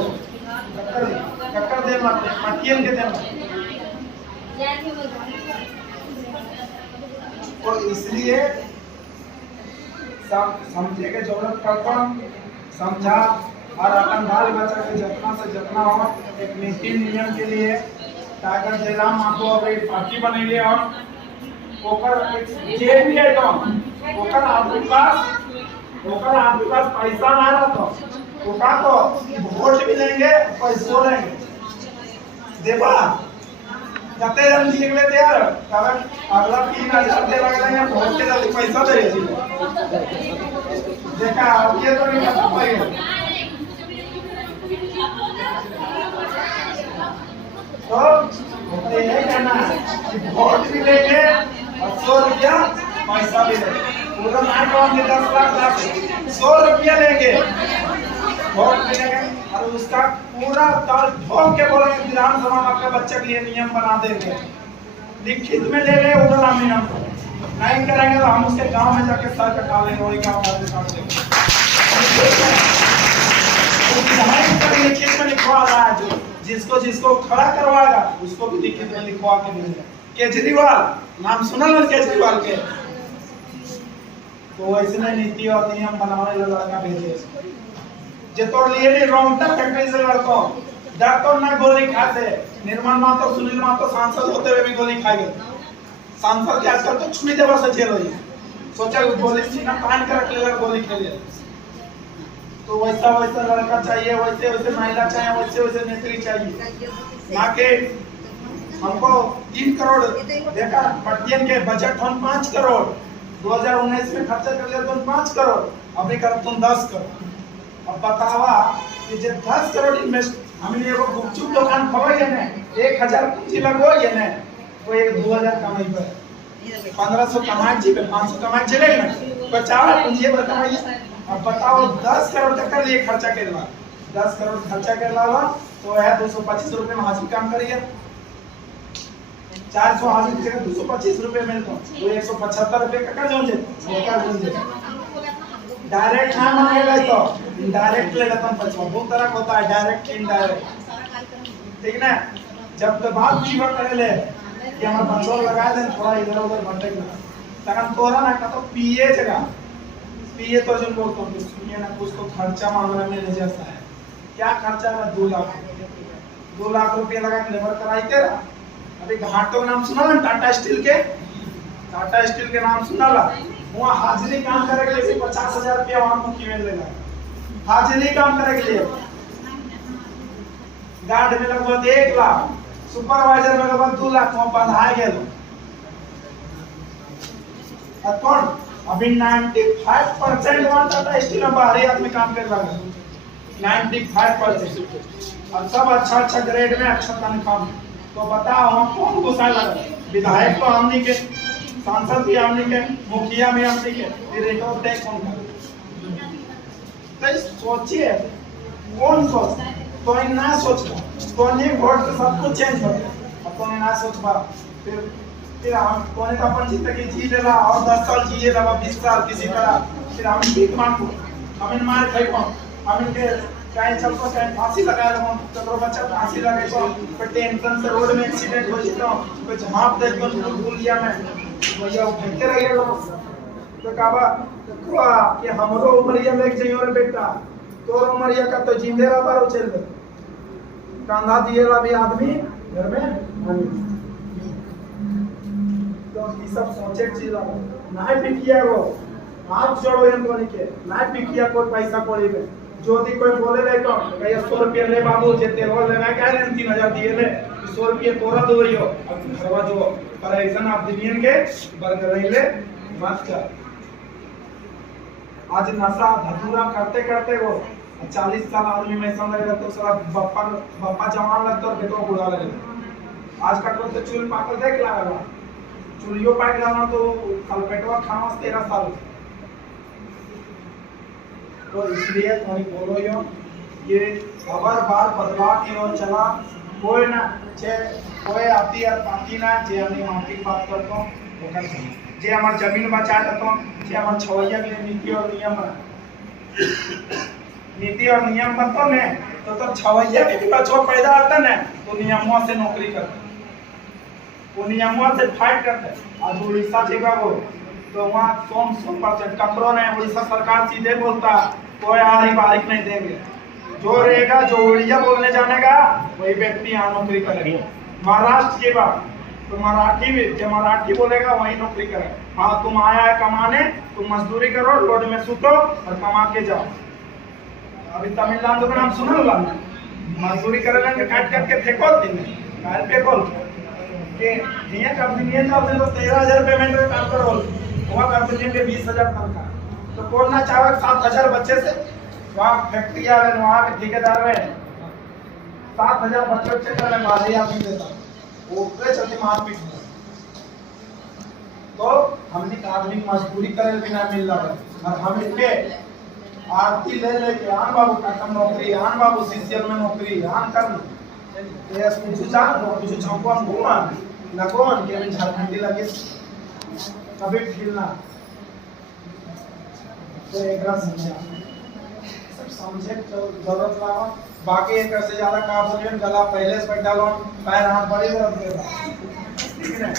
टक्कर दे मटियन के दे। तो इसलिए समझे के जरूरत पड़ता, समझा और अपन बाल बच्चा के जितना से जितना हो एक नीति नियम के लिए टाइगर जयराम माँ को अब एक पार्टी बनेली और ओकर जे भी है तो ओकर आपके पास पैसा ना रहता ओका तो वोट भी लेंगे, पैसों लेंगे देवा जते जन दिए गए तैयार तब अगला 3000 दे लगेंगे वोट के जल्दी पैसा दे देखा ये तो नहीं पता पाएगा। तो ये कहना है वोट भी लेंगे और 100 रुपया पैसा भी लेंगे। पूरा नाम हम 10 लाख 100 रुपया लेंगे वोट लेंगे और उसका पूरा ताल ठोक के बोलेंगे विधानसभा में आपके बच्चे के लिए नियम बना देंगे, लिखित में ले गए उधर हम नियम नहीं करेंगे तो हम उसके गांव में जाके सर कटा लेंगे, वही गांव में काट देंगे। लिखित में लिखवा रहा है जो जिसको खड़ा करवाएगा उसको भी लिखित में लिखवा के भेजेगा। केजरीवाल नाम सुना ना केजरीवाल के, तो ऐसे नीति और नियम बनाने वाला लड़का भेजे जे तो लिए नहीं रोंगटा फैक्ट्री से लड़को डॉक्टर ना गोली खाते। निर्मल मातो सुनील मातो सांसद होते हुए भी गोली खाए गए। सांसद के आजकल तो छुरी देवा से जेल हुई, सोचा गोली सीना तान कर रख लेगा गोली खेले। तो वैसा वैसा लड़का चाहिए, वैसे वैसे महिला चाहिए, वैसे वैसे नेत्री चाहिए। ना के हमको 3 करोड़ देखा पटियन के बजट हम 5 करोड़ 2019 में खर्चा कर लिया तुम 5 करोड़, अभी कर तुम 10 करोड़। अब बतावा कि जे 10 करोड़ इन्वेस्ट हमने एगो गुपचुप दुकान खोले है ना 1000 पूंजी लगो ये ना तो 2000 कमाई पर 1500 कमाई जी 500 कमाई चलेगा ना 50 पूंजी पर कमाई। अब बताओ 10 करोड़ तक कर लिए खर्चा कर ला 10 करोड़ खर्चा कर ला तो है 225 रुपए में हाजिर काम करिए 400 हाजिर जगह 225 रुपए मिलता तो 175 रुपए का कर जोन डायरेक्ट ना मांगेगा तो इनडायरेक्ट ले लेता हूं। पैसा दो तरह का होता है, डायरेक्ट इनडायरेक्ट, ठीक ना। जब तो बात भी करे ले कि हम पेट्रोल लगा दें थोड़ा इधर उधर भटक ना तकन तोरा ना का तो पीए जगह पीए तो जो बोलते हैं सुनिए ना कुछ तो खर्चा मामला में ले जाता है। क्या खर्चा है? 2 लाख रुपए लगा के लेबर कराई तेरा। अभी घाटों का नाम सुना ना टाटा स्टील के नाम सुना ला वहाँ हाजिरी काम करे के लिए 50,000 रुपया वहाँ मुखी में लेगा, हाजिरी काम करे के लिए। गार्ड में लगभग 1 लाख, सुपरवाइजर में लगभग 2 लाख वहाँ बंधाए गए। कौन अभी 95% वहाँ टाटा स्टील में बाहरी आदमी काम कर रहा है, 95%। और सब अच्छा ग्रेड में अच्छा तनख्वाह में। तो बताओ हम कौन गुस्सा लगा? विधायक तो हमनी के, सांसद भी हमनी के, मुखिया भी हमनी के, फिर रेट ऑफ टैक्स कौन कर? तो सोचिए कौन सोच, तो ना सोच तो नहीं वोट से सब कुछ चेंज हो गया। अब तो ना सोच पा फिर हम कोने तो अपन जिंदगी जी लेला और 10 साल जिए ला 20 साल किसी तरह, फिर हम भीख मांगो, हम मार खाई को, हम इनके कहीं चल को कहीं फांसी लगा लो, करो बच्चा फांसी लगे तो फिर टेंशन से रोड में एक्सीडेंट हो जितो कुछ हाथ दे को भूल लिया मैं भैया फेंकते रह गए लोग। तो काबा कुआ कि हमरो उमरिया में एक जइयो रे बेटा, तोर उमरिया का तो जिंदे रह बारो चल गए, कांधा दिए ला भी आदमी घर में। तो ये सब सोचे चीज ना पिकिया वो हाथ जोड़ो इन कोनी के ना पिकिया कोई पैसा कोड़ी में जो दी कोई बोले ले तो कहिए 100 रुपया ले बाबू जेते हो ले मैं कह रहे 3000 दिए ले 100 रुपया तोरा दो यो अब घरवा जो पर ऐसा आप दिनियन के बरकर रही ले मत कर। आज नशा धतूरा करते करते वो 40 साल आदमी में समझ रहा तो सारा बापा जवान लगता और बेटो बुढ़ा लगे। आज का तो चूल पाकर देख लगा चूलियो पाक लाना तो कलपेटवा खाना 13 साल। तो इसलिए कोई बोलो यो ये खबर बार बदलाव की ओर चला कोई ना जे कोई आती है पार्टी ना जे हमने माटी बात करतो ओकर जे हमार जमीन बचा देतो जे हमार छवैया के नीति और नियम बनतो ने तो छवैया के भी बच्चों पैदा होता ने तो नियमों से नौकरी करते, वो नियमों से फाइट करते। आज उड़ीसा जगह वो तो वहाँ 100% कपड़ों ने उड़ीसा सरकार सीधे बोलता कोई आरी बारिक नहीं देंगे, जो रहेगा जो उड़िया बोलने जाने का वही व्यक्ति यहाँ नौकरी करेगा। महाराष्ट्र की बात तो मराठी भी जो मराठी बोलेगा वही नौकरी करे। हाँ तुम आया है कमाने, तुम मजदूरी करो, रोड में सुतो और कमा के जाओ। अभी तमिलनाडु का नाम सुना ला मजदूरी करे काट करके फेंको दिन में फेंको के ये कंपनी ये जॉब दे तो 13,000 पेमेंट में काम करो वहाँ कंपनी के 20,000 तनख्वाह। तो कौन ना चाहे 7,000 बच्चे से वहाँ फैक्ट्री आ रहे वहाँ के ठेकेदार में 7,000 बच्चों से करने वाले आदमी देता वो चलते मारपीट में। तो हमने आदमी मजबूरी करे बिना मिल रहा है और हम इनके आरती ले लेके आन बाबू काटम नौकरी आन बाबू सीसीएल में नौकरी आन कर एस कुछ जान कुछ छंपो हम घुमा ना कौन के में झारखंडी लगे कभी खेलना। तो एक रात सब समझे जरूरत लावा बाकी एक से ज्यादा काम समझे गला पहले से बैठा लो पैर हाथ बड़ी तरफ दे ठीक है।